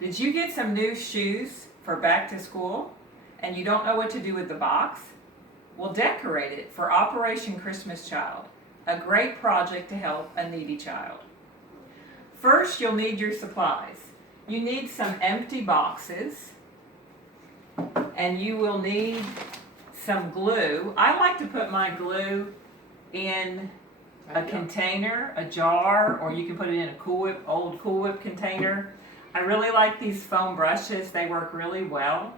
Did you get some new shoes for back to school and you don't know what to do with the box? Well, decorate it for Operation Christmas Child, a great project to help a needy child. First, you'll need your supplies. You need some empty boxes, and you will need some glue. I like to put my glue in a container, a jar, or you can put it in a old Cool Whip container. I really like these foam brushes. They work really well.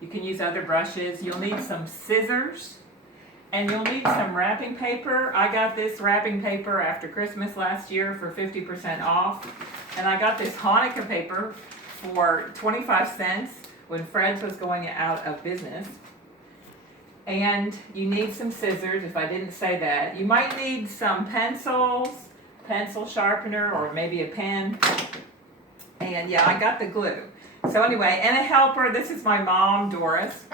You can use other brushes. You'll need some scissors, and you'll need some wrapping paper. I got this wrapping paper after Christmas last year for 50% off, and I got this Hanukkah paper for 25 cents when Fred's was going out of business. And you need some scissors, if I didn't say that. You might need some pencils, pencil sharpener, or maybe a pen. And yeah, I got the glue. So anyway, and a helper. This is my mom, Doris.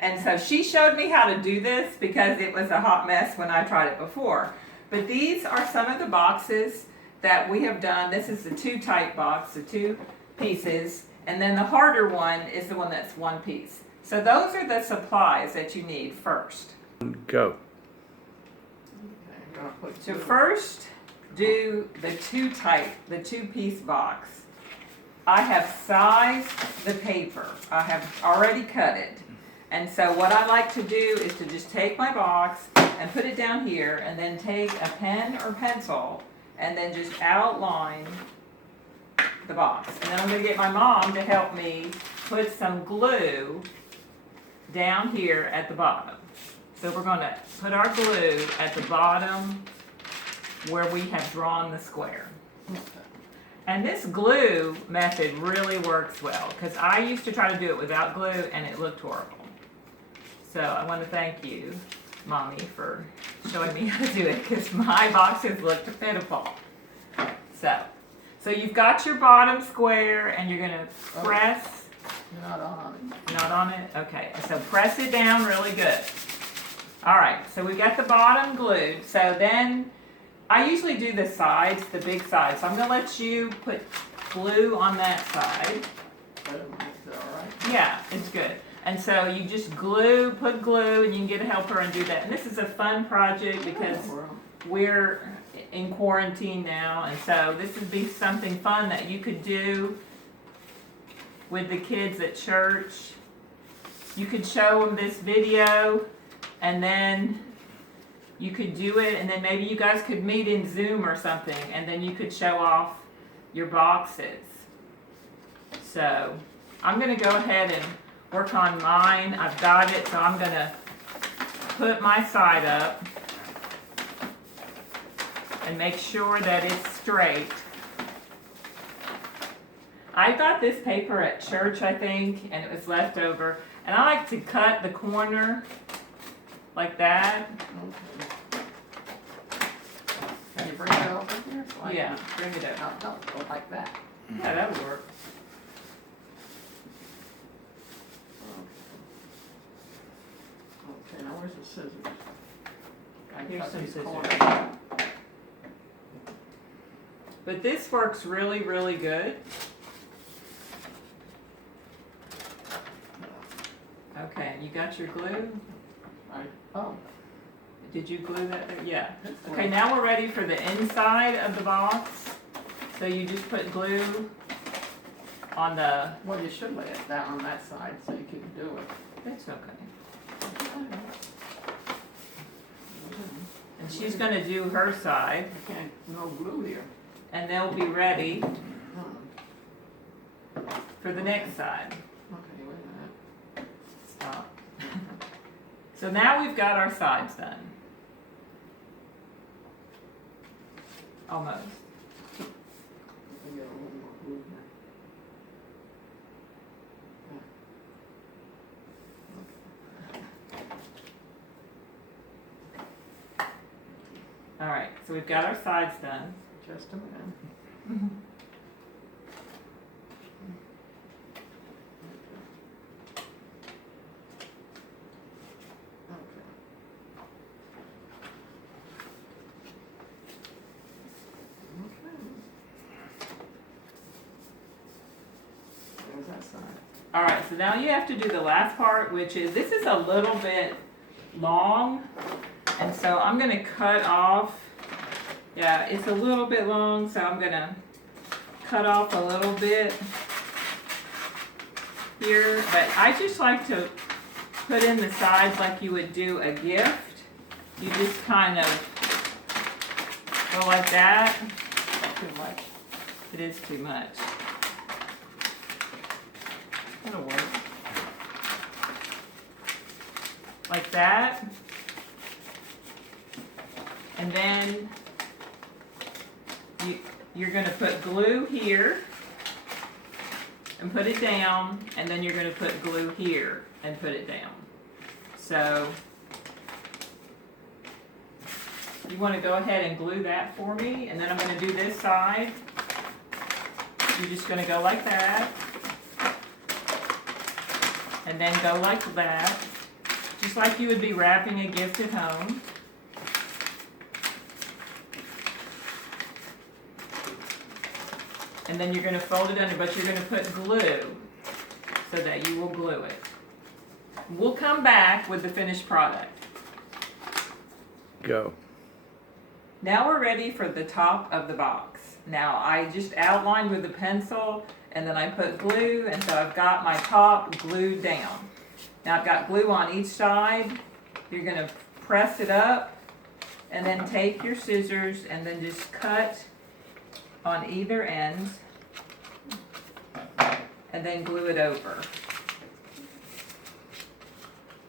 And so she showed me how to do this because it was a hot mess when I tried it before. But these are some of the boxes that we have done. This is the 2-type box, the 2 pieces. And then the harder one is the one that's 1 piece. So those are the supplies that you need first. Go. So first, do the 2-type, the 2-piece box. I have sized the paper. I have already cut it. And so what I like to do is to just take my box and put it down here, and then take a pen or pencil and then just outline the box. And then I'm going to get my mom to help me put some glue down here at the bottom. So we're going to put our glue at the bottom where we have drawn the square. And this glue method really works well, because I used to try to do it without glue and it looked horrible. So I want to thank you, Mommy, for showing me how to do it, because my boxes looked pitiful. So you've got your bottom square, and you're going to press. Not on it. Not on it? Okay, so press it down really good. All right, so we've got the bottom glued. So then I usually do the sides, the big sides. So I'm going to let you put glue on that side. Is that all right? Yeah, it's good. And so you just put glue, and you can get a helper and do that. And this is a fun project because we're in quarantine now, and so this would be something fun that you could do with the kids at church. You could show them this video, and then you could do it, and then maybe you guys could meet in Zoom or something, and then you could show off your boxes. So I'm going to go ahead and work on mine. I've got it, so I'm going to put my side up and make sure that it's straight. I got this paper at church, I think, and it was left over. And I like to cut the corner like that. Okay. Can you bring it over here? So Yeah, bring it over. Don't go like that. Yeah, that would work. Okay, now where's the scissors? I Here's cut some these scissors. corners. But this works really, really good. Okay, you got your glue? Oh, Did you glue that there? Yeah. this Okay, one. now we're ready for the inside of the box. So you just put glue on the, Well, you should lay it down on that side so you can do it. it's okay. And she's gonna do her side, I can't, no glue here. and they'll be ready Oh, for the next side. okay, wait a minute. Stop. So now we've got our sides done. Almost. We got a little more glue here. All right, so we've got our sides done. Just a minute. is that side? Alright, so now you have to do the last part, which is, this is a little bit long, and so I'm gonna cut off, yeah, it's a little bit long, so I'm gonna cut off a little bit here, but I just like to put in the sides like you would do a gift. You just kind of go like that. Too much. It is too much. That'll work. Like that. And then you're going to put glue here and put it down, and then you're going to put glue here and put it down. So you want to go ahead and glue that for me, and then I'm going to do this side. You're just going to go like that, and then go like that, just like you would be wrapping a gift at home. And then you're going to fold it under, but you're going to put glue so that you will glue it. We'll come back with the finished product. Go. Now we're ready for the top of the box. Now I just outlined with a pencil, and then I put glue, and so I've got my top glued down. Now I've got glue on each side. You're going to press it up, and then take your scissors and then just cut on either end, and then glue it over.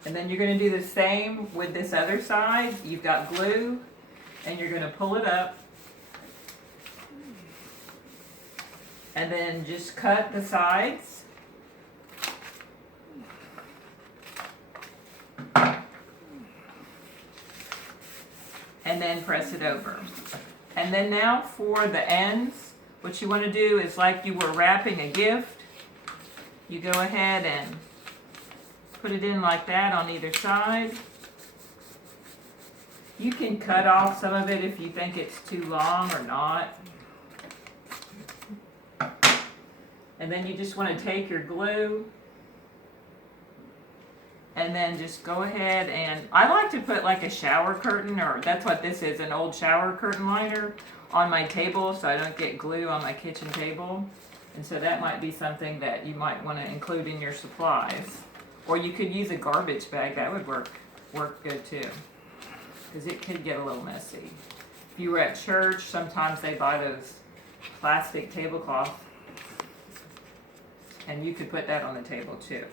And then you're going to do the same with this other side. You've got glue, and you're going to pull it up, and then just cut the sides. And then press it over. And then now for the ends, what you want to do is like you were wrapping a gift. You go ahead and put it in like that on either side. You can cut off some of it if you think it's too long or not. And then you just want to take your glue and then just go ahead, and I like to put like a shower curtain, or that's what this is, an old shower curtain liner, on my table so I don't get glue on my kitchen table. And so that might be something that you might want to include in your supplies. Or you could use a garbage bag. That would work good too, because it could get a little messy. If you were at church, sometimes they buy those plastic tablecloths, and you could put that on the table too.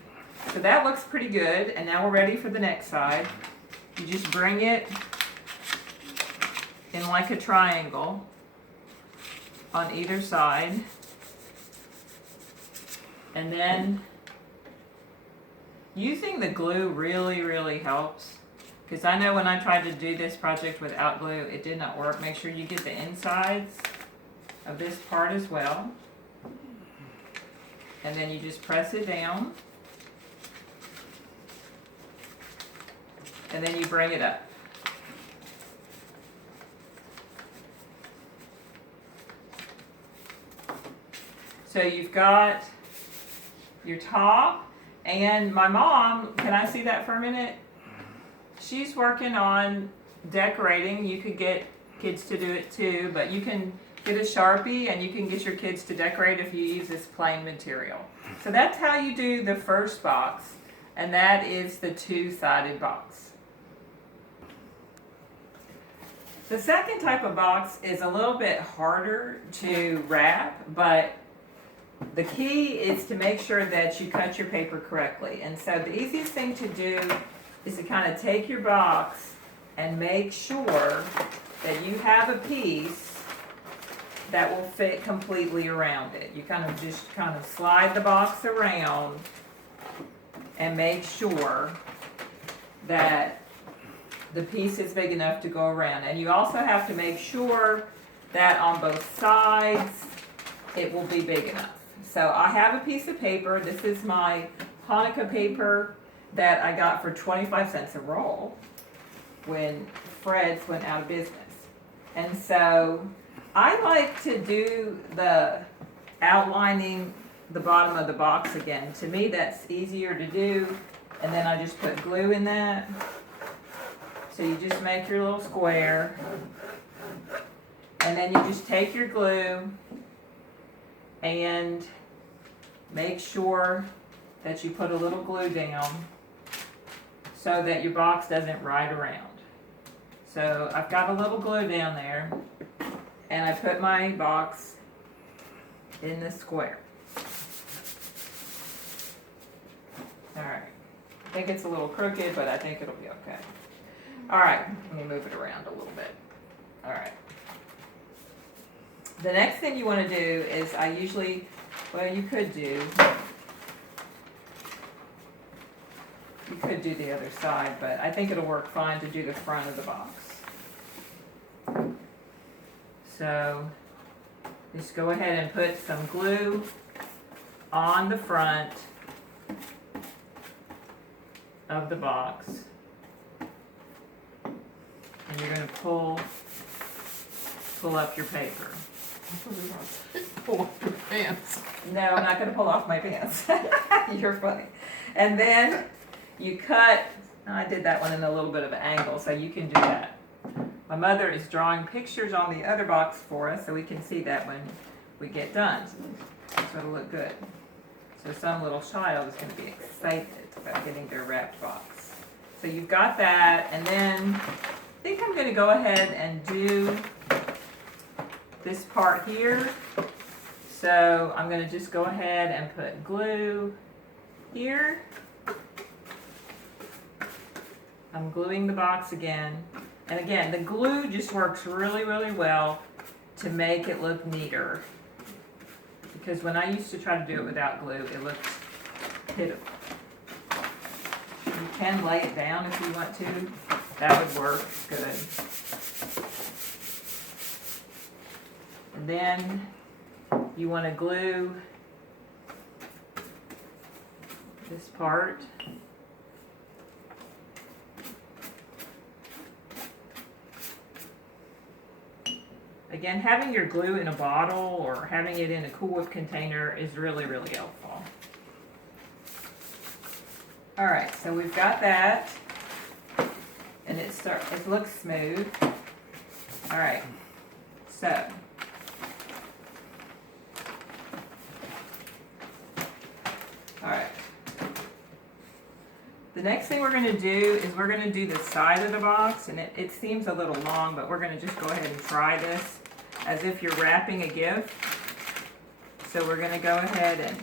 So that looks pretty good, and now we're ready for the next side. You just bring it in like a triangle on either side, and then using the glue really helps, because I know when I tried to do this project without glue, it did not work. Make sure you get the insides of this part as well, and then you just press it down, and then you bring it up. So you've got your top, and my mom, can I see that for a minute? She's working on decorating. You could get kids to do it too, but you can get a Sharpie and you can get your kids to decorate if you use this plain material. So that's how you do the first box, and that is the two-sided box. The second type of box is a little bit harder to wrap, but the key is to make sure that you cut your paper correctly. And so the easiest thing to do is to kind of take your box and make sure that you have a piece that will fit completely around it. You kind of slide the box around and make sure that the piece is big enough to go around. And you also have to make sure that on both sides it will be big enough. So I have a piece of paper. This is my Hanukkah paper that I got for 25 cents a roll when Fred's went out of business. And so I like to do the outlining the bottom of the box again. To me, that's easier to do, and then I just put glue in that. So you just make your little square, and then you just take your glue and make sure that you put a little glue down so that your box doesn't ride around. So I've got a little glue down there, and I put my box in the square. Alright, I think it's a little crooked, but I think it'll be okay. Alright, let me move it around a little bit. Alright. The next thing you want to do is you could do the other side, but I think it'll work fine to do the front of the box. So just go ahead and put some glue on the front of the box, and you're going to pull up your paper. Pull off your pants. No, I'm not going to pull off my pants. You're funny. And then you cut. I did that one in a little bit of an angle, so you can do that. My mother is drawing pictures on the other box for us, so we can see that when we get done. So it'll look good. So some little child is going to be excited about getting their wrapped box. So you've got that, and then I think I'm going to go ahead and do this part here. So I'm going to just go ahead and put glue here. I'm gluing the box again. And again, the glue just works really, really well to make it look neater. Because when I used to try to do it without glue, it looked pitiful. You can lay it down if you want to. That would work good. And then you want to glue this part. Again, having your glue in a bottle or having it in a Cool Whip container is really, really helpful. All right, so we've got that, and it looks smooth. All right, so the next thing we're going to do is we're going to do the side of the box, and it seems a little long, but we're going to just go ahead and try this as if you're wrapping a gift. So we're going to go ahead and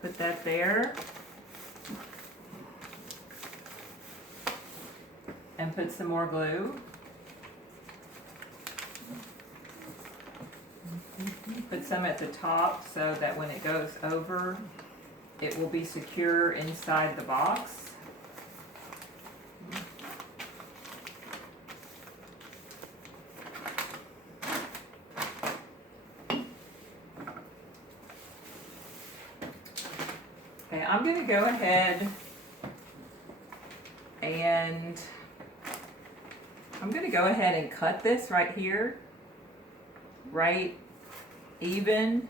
put that there. And put some more glue. Put some at the top so that when it goes over, it will be secure inside the box. Okay, I'm going to go ahead and cut this right here, right even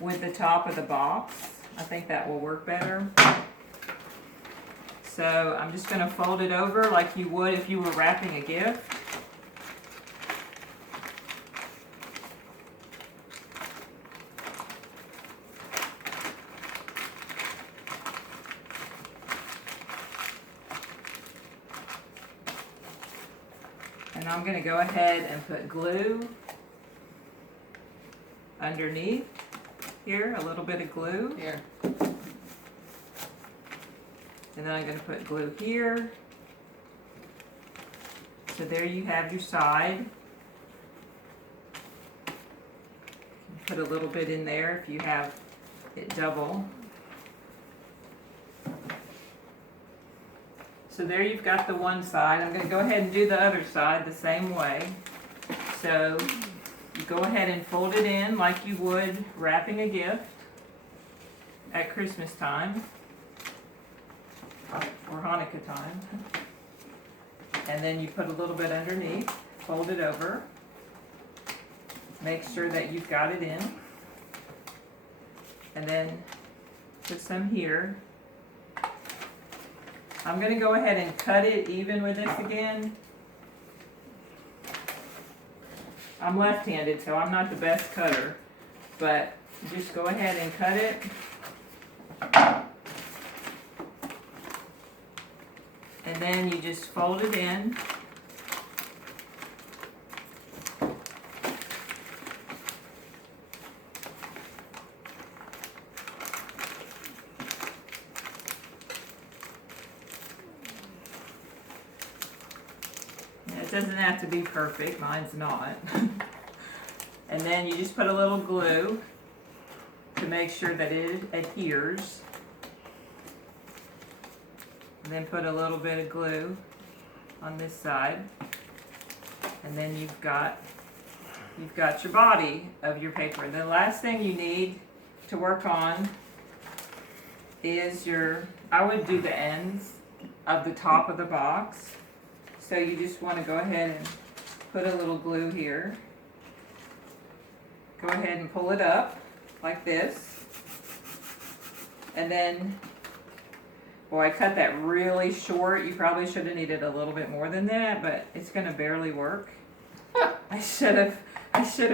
with the top of the box. I think that will work better. So I'm just going to fold it over like you would if you were wrapping a gift. And I'm going to go ahead and put glue underneath here, a little bit of glue. Here. And then I'm going to put glue here. So there you have your side. Put a little bit in there if you have it double. So there you've got the one side. I'm going to go ahead and do the other side the same way. So you go ahead and fold it in like you would wrapping a gift at Christmas time or Hanukkah time. And then you put a little bit underneath, fold it over, make sure that you've got it in. and then put some here. I'm gonna go ahead and cut it even with this again. I'm left-handed, so I'm not the best cutter, but just go ahead and cut it. And then you just fold it in. It doesn't have to be perfect, mine's not. And then you just put a little glue to make sure that it adheres. And then put a little bit of glue on this side. And then you've got your body of your paper. The last thing you need to work on is I would do the ends of the top of the box. So you just want to go ahead and put a little glue here. Go ahead and pull it up like this. And then, boy, I cut that really short. You probably should have needed a little bit more than that, but it's going to barely work. I should have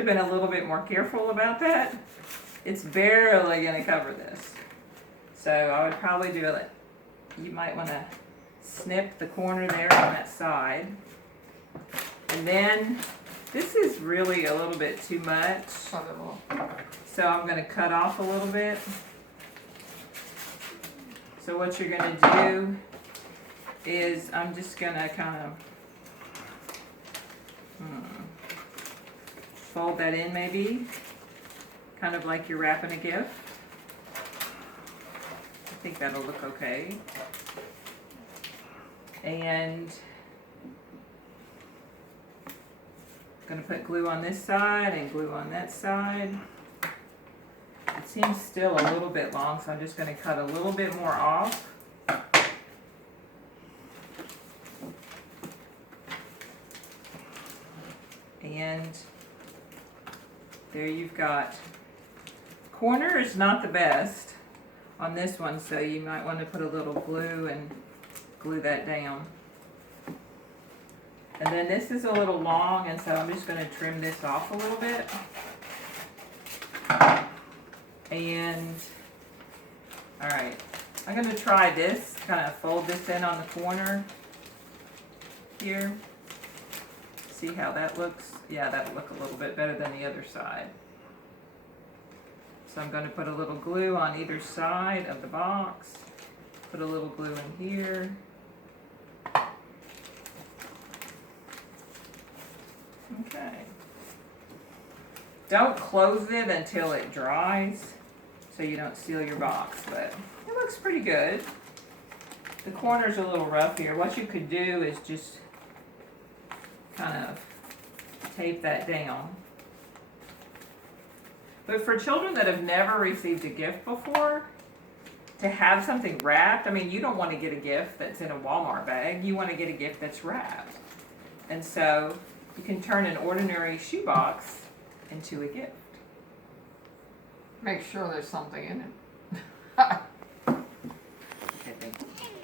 been a little bit more careful about that. It's barely going to cover this. So I would probably do it. You might want to snip the corner there on that side. And then this is really a little bit too much. So I'm going to cut off a little bit. So what you're going to do is I'm just going to kind of fold that in maybe, kind of like you're wrapping a gift. I think that'll look okay. And I'm going to put glue on this side and glue on that side. It seems still a little bit long, so I'm just going to cut a little bit more off. And there you've got, corner is not the best on this one, so you might want to put a little glue and glue that down. And then this is a little long, and so I'm just going to trim this off a little bit. And, alright, I'm going to try this, kind of fold this in on the corner here. See how that looks? Yeah, that'll look a little bit better than the other side. So I'm going to put a little glue on either side of the box. Put a little glue in here. Okay. Don't close it until it dries so you don't seal your box, but it looks pretty good. The corner's a little rough here. What you could do is just kind of tape that down. But for children that have never received a gift before, to have something wrapped, I mean, you don't want to get a gift that's in a Walmart bag. You want to get a gift that's wrapped. And so you can turn an ordinary shoebox into a gift. Make sure there's something in it.